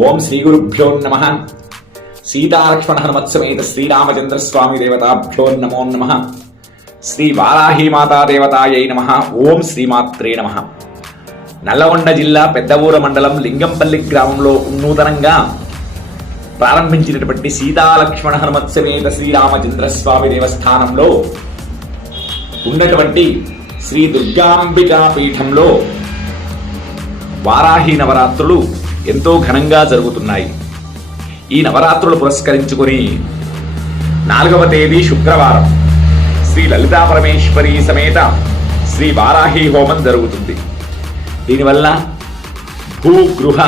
ఓం శ్రీ గురుభ్యో నమః. సీతాలక్ష్మణ హనుమత్సమేత శ్రీరామచంద్ర స్వామి దేవతాభ్యో నమో నమః. శ్రీ వారాహి మాతా దేవతాయై నమః. ఓం శ్రీమాత్రే నమః. నల్లగొండ జిల్లా పెద్దవూర మండలం లింగంపల్లి గ్రామంలో నూతనంగా ప్రారంభించినటువంటి సీతాలక్ష్మణ హనుమత్సమేత శ్రీరామచంద్ర స్వామి దేవస్థానంలో ఉన్నటువంటి శ్రీ దుర్గాంబికా పీఠంలో వారాహి నవరాత్రులు ఎంతో ఘనంగా జరుగుతున్నాయి. ఈ నవరాత్రులు పురస్కరించుకొని 4వ తేదీ శుక్రవారం శ్రీ లలితా పరమేశ్వరి సమేత శ్రీ వారాహి హోమం జరుగుతుంది. దీనివల్ల భూ గృహ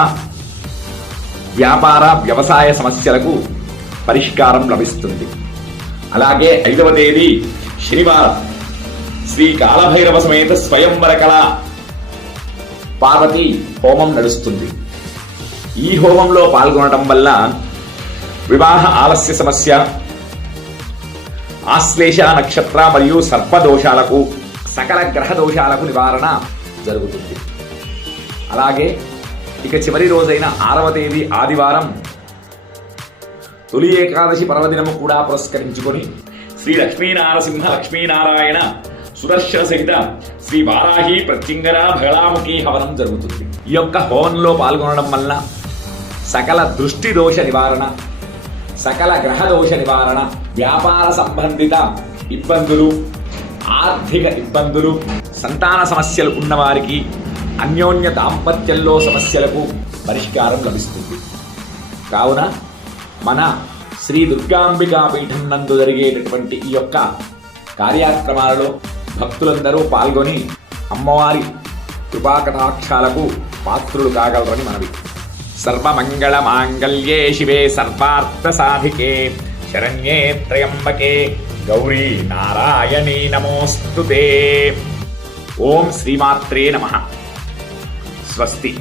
వ్యాపార వ్యవసాయ సమస్యలకు పరిష్కారం లభిస్తుంది. అలాగే 5వ తేదీ శనివారం శ్రీ కాలభైరవ సమేత స్వయంవర కళ పార్వతి హోమం నడుస్తుంది. ఈ హోమంలో పాల్గొనడం వల్ల వివాహ ఆలస్య సమస్య, ఆశ్లేష నక్షత్ర మరియు సర్పదోషాలకు, సకల గ్రహ దోషాలకు నివారణ జరుగుతుంది. అలాగే ఇక చివరి రోజైన 6వ తేదీ ఆదివారం తొలి ఏకాదశి పర్వదినము కూడా పురస్కరించుకొని శ్రీ లక్ష్మీనారసింహ లక్ష్మీనారాయణ సుదర్శన సహిత శ్రీ వారాహి ప్రత్యంగర బగళాముఖి హవనం జరుగుతుంది. ఈ యొక్క హవనంలో పాల్గొనడం వల్ల సకల దృష్టి దోష నివారణ, సకల గ్రహ దోష నివారణ, వ్యాపార సంబంధిత ఇబ్బందులు, ఆర్థిక ఇబ్బందులు, సంతాన సమస్యలు ఉన్నవారికి అన్యోన్య దాంపత్యంలో సమస్యలకు పరిష్కారం లభిస్తుంది. కావున మన శ్రీ దుర్గాంబికా పీఠం నందు జరిగేటటువంటి ఈ యొక్క కార్యక్రమాలలో భక్తులందరూ పాల్గొని అమ్మవారి కృపాకటాక్షాలకు పాత్రులు కాగలరని మనవి. సర్వమంగళ మాంగళ్యే శివే సర్వార్థ సాధికే శరణ్యే త్రయంబకే గౌరీ నారాయణీ నమోస్తుతే. ఓం శ్రీమాత్రే నమః. స్వస్తి.